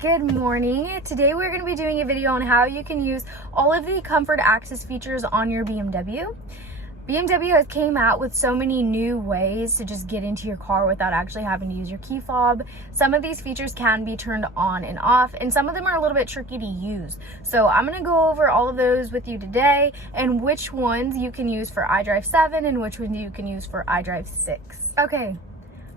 Good morning. Today we're going to be doing a video on how you can use all of the comfort access features on your BMW. BMW has came out with so many new ways to just get into your car without actually having to use your key fob. Some of these features can be turned on and off, and some of them are a little bit tricky to use. So I'm going to go over all of those with you today and which ones you can use for iDrive 7 and which ones you can use for iDrive 6. Okay,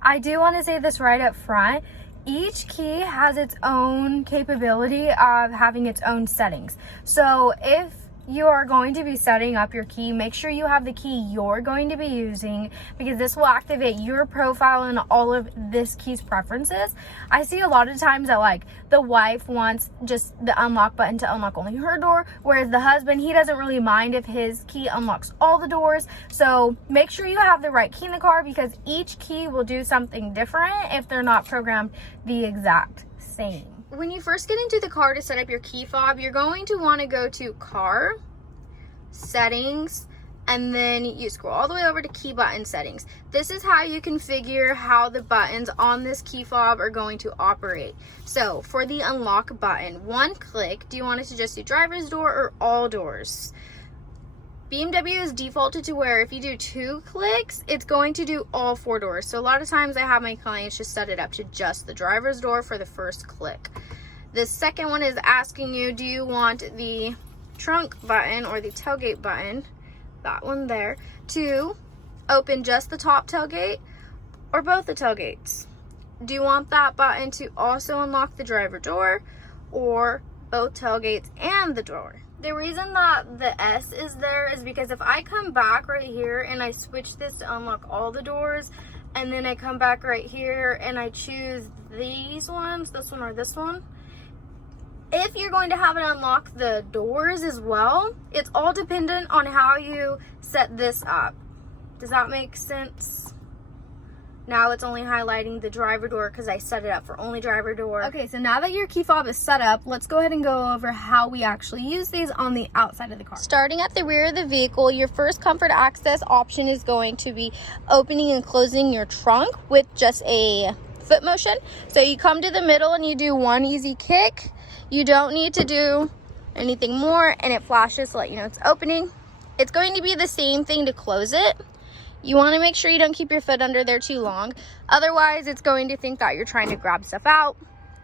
I do want to say this right up front. Each key has its own capability of having its own settings. So if you are going to be setting up your key, make sure you have the key you're going to be using, because this will activate your profile and all of this key's preferences. I see a lot of times that like the wife wants just the unlock button to unlock only her door, whereas the husband, he doesn't really mind if his key unlocks all the doors. So make sure you have the right key in the car, because each key will do something different if they're not programmed the exact same. When you first get into the car to set up your key fob, you're going to want to go to Car, Settings, and then you scroll all the way over to Key Button Settings. This is how you configure how the buttons on this key fob are going to operate. So for the unlock button, one click, do you want it to just do driver's door or all doors? BMW is defaulted to where if you do 2 clicks, it's going to do all 4 doors. So a lot of times I have my clients just set it up to just the driver's door for the first click. The second one is asking you, do you want the trunk button or the tailgate button, that one there, to open just the top tailgate or both the tailgates? Do you want that button to also unlock the driver door or both tailgates and the door? The reason that the S is there is because if I come back right here and I switch this to unlock all the doors, and then I come back right here and I choose these ones, this one or this one, if you're going to have it unlock the doors as well, it's all dependent on how you set this up. Does that make sense? Now it's only highlighting the driver door because I set it up for only driver door. Okay, so now that your key fob is set up, let's go ahead and go over how we actually use these on the outside of the car. Starting at the rear of the vehicle, your first comfort access option is going to be opening and closing your trunk with just a foot motion. So you come to the middle and you do one easy kick. You don't need to do anything more, and it flashes to let you know it's opening. It's going to be the same thing to close it. You want to make sure you don't keep your foot under there too long. Otherwise, it's going to think that you're trying to grab stuff out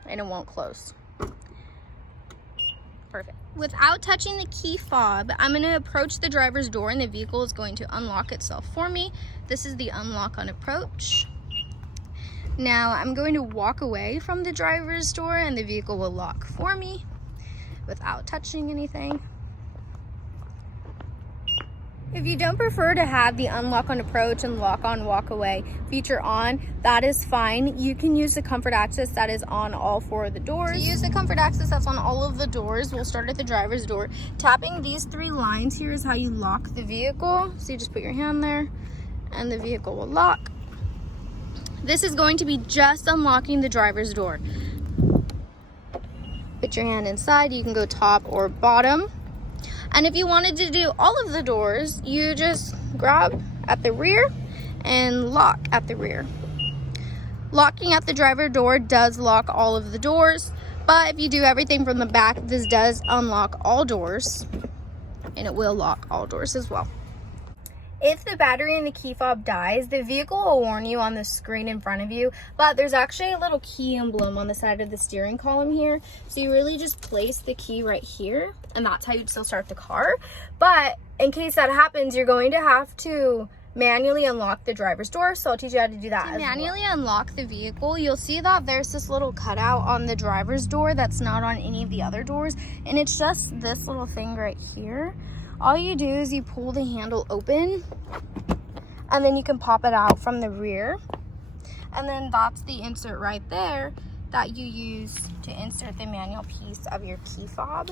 and it won't close. Perfect. Without touching the key fob, I'm going to approach the driver's door and the vehicle is going to unlock itself for me. This is the unlock on approach. Now I'm going to walk away from the driver's door and the vehicle will lock for me without touching anything. If you don't prefer to have the unlock on approach and lock on walk away feature on, that is fine. You can use the comfort access that is on all 4 of the doors. To use the comfort access that's on all of the doors, we'll start at the driver's door. Tapping these 3 lines here is how you lock the vehicle. So you just put your hand there and the vehicle will lock. This is going to be just unlocking the driver's door. Put your hand inside, you can go top or bottom. And if you wanted to do all of the doors, you just grab at the rear and lock at the rear. Locking at the driver door does lock all of the doors, but if you do everything from the back, this does unlock all doors, and it will lock all doors as well. If the battery in the key fob dies, the vehicle will warn you on the screen in front of you, but there's actually a little key emblem on the side of the steering column here. So you really just place the key right here, and that's how you'd still start the car. But in case that happens, you're going to have to manually unlock the driver's door. So I'll teach you how to do that. To manually unlock the vehicle, you'll see that there's this little cutout on the driver's door that's not on any of the other doors, and it's just this little thing right here. All you do is you pull the handle open and then you can pop it out from the rear. And then that's the insert right there that you use to insert the manual piece of your key fob.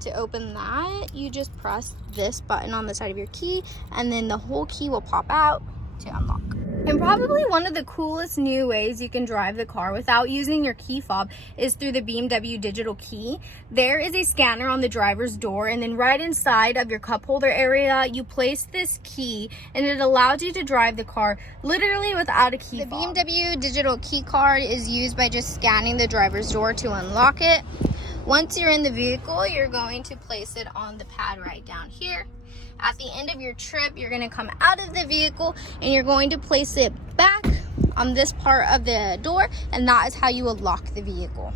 To open that, you just press this button on the side of your key and then the whole key will pop out to unlock. And probably one of the coolest new ways you can drive the car without using your key fob is through the BMW digital key. There is a scanner on the driver's door, and then right inside of your cup holder area, you place this key, and it allows you to drive the car literally without a key fob. The BMW digital key card is used by just scanning the driver's door to unlock it. Once you're in the vehicle, you're going to place it on the pad right down here. At the end of your trip, you're going to come out of the vehicle and you're going to place it back on this part of the door, and that is how you will lock the vehicle.